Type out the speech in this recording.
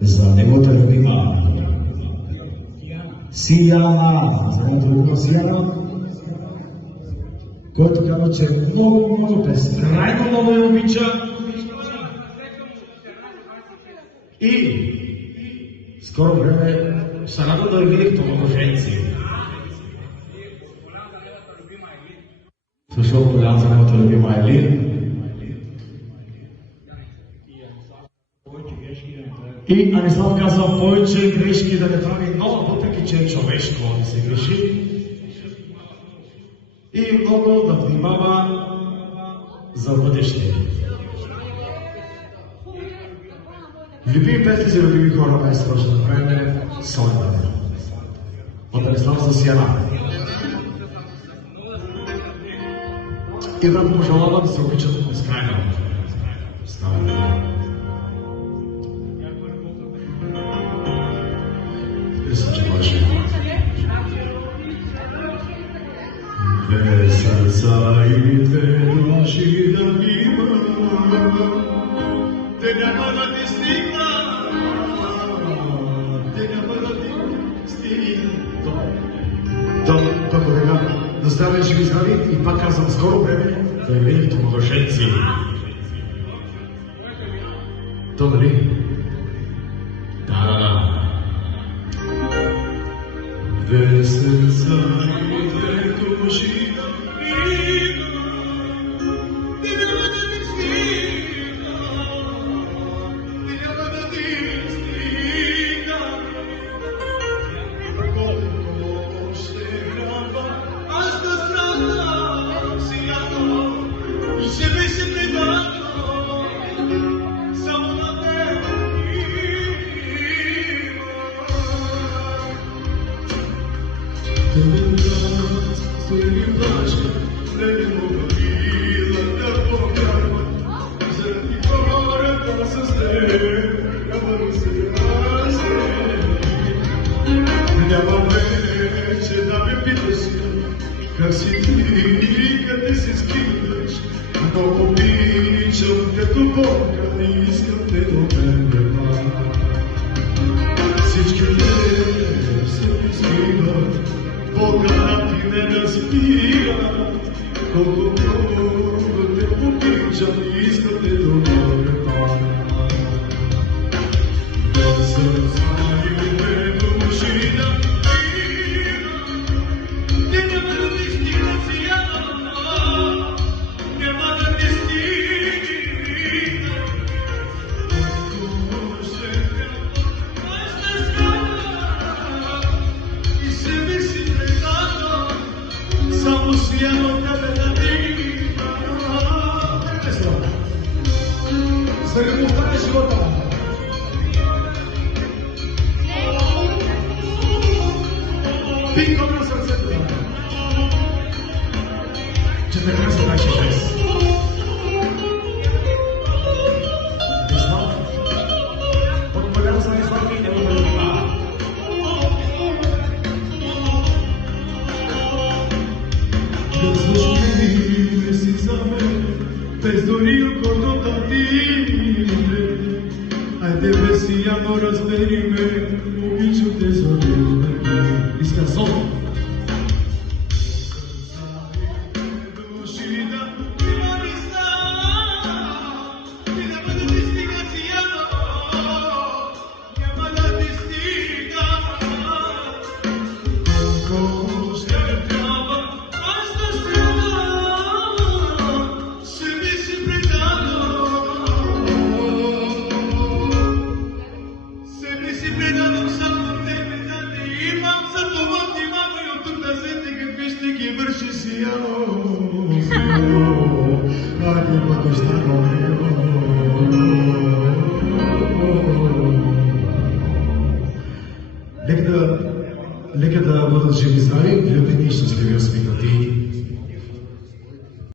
за неговата любима Сияна, за неговата любима Сияна, който казва, че е много безкрайно много я обича и скоро време се радва да види това мъженци. Също голям за неговата любима Елин. И Анислав казва повече грешки да не прави, но въпреки че е човешко да се греши и много да внимава за бъдеще. Любими песни за любими хора най-скоро ще направим Соледа. От Анислав за Сияна. И брат пожелава да се обичат безкрайно. Две сърца и две души да има, те няма да ти стигнат, те няма да ти стигнат. Току така, да здраве, ще ви здрави и пак казвам скоро време да я видите мъженци. То нали? Да. Две сърца и две души да има, ти няма да ти стигна, ти няма да ти стигна. Колко ще трябва аз да страдам сега и себе си предам само на теб. Стои плача, не мога мила да повярвам, заради хората с теб, няма да се разделим. Няма вече да ме питаш, как си ти, къде се скриваш, много обичам като Бога, не искам те до мен. Всички те се ми скриват, Бога ти не разбира, колко много те обичам и искам те до Бога. Две сърца и две души да има, те няма да ти стигнат Сияна, няма да ти стигнат. Колко ще трябва аз да страдам и себе си само Сияна от тебе да има. За любовта на живота. Пинко на сърцето. Че така се наши жест. Анислав. Отпадам за Анислав и неговата любима. Защо си за мен, без дори окото ти иде. Айде бе Сияно, разбери ме, обичам те за мен. Иска сон. Души да има ни знам, ти няма да ти стига Сияно, няма да ти стига. Колко ще трябва аз да страдам, себе си предадам, себе си предадам само тебе да те имам, за това внимавай от тук назад какви ще ги върши Сияно. Айде пък останаме. Нека да бъдат живи здрави, любени и щастливи усмихнати.